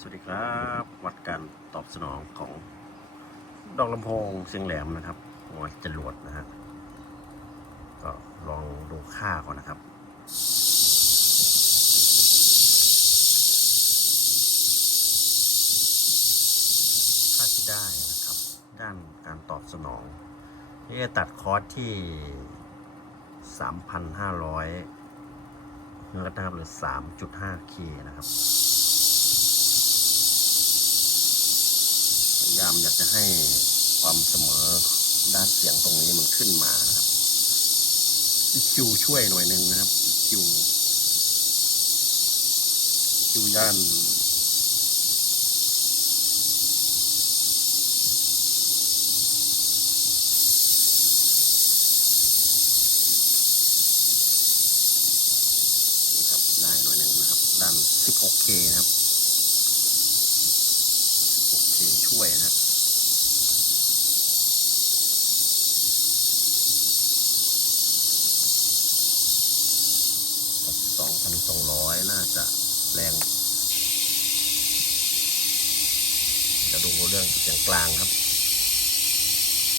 สวัสดีครับ วัดการตอบสนองของดอกลำโพงเสียงแหลมนะครับหัวจรวดนะฮะก็ลองดูค่าก่อนนะครับค่าที่ได้นะครับ ด้านการตอบสนองนี่จะตัดคอร์สที่ 3,500เฮิร์ตซ์นะครับหรือ 3.5K นะครับ ยายามอยากจะให้ความเสมอด้านเสียงตรงนี้มันขึ้นมานะครับ EQ ช่วยหน่อยหนึ่งนะครับ EQ EQ ย่านนะครับได้หน่อยหนึ่งนะครับด้าน 16K นะครับ ช่วยนะครับสองพันสองร้อยน่าจะแรงจะดูเรื่องอย่างกลางครับ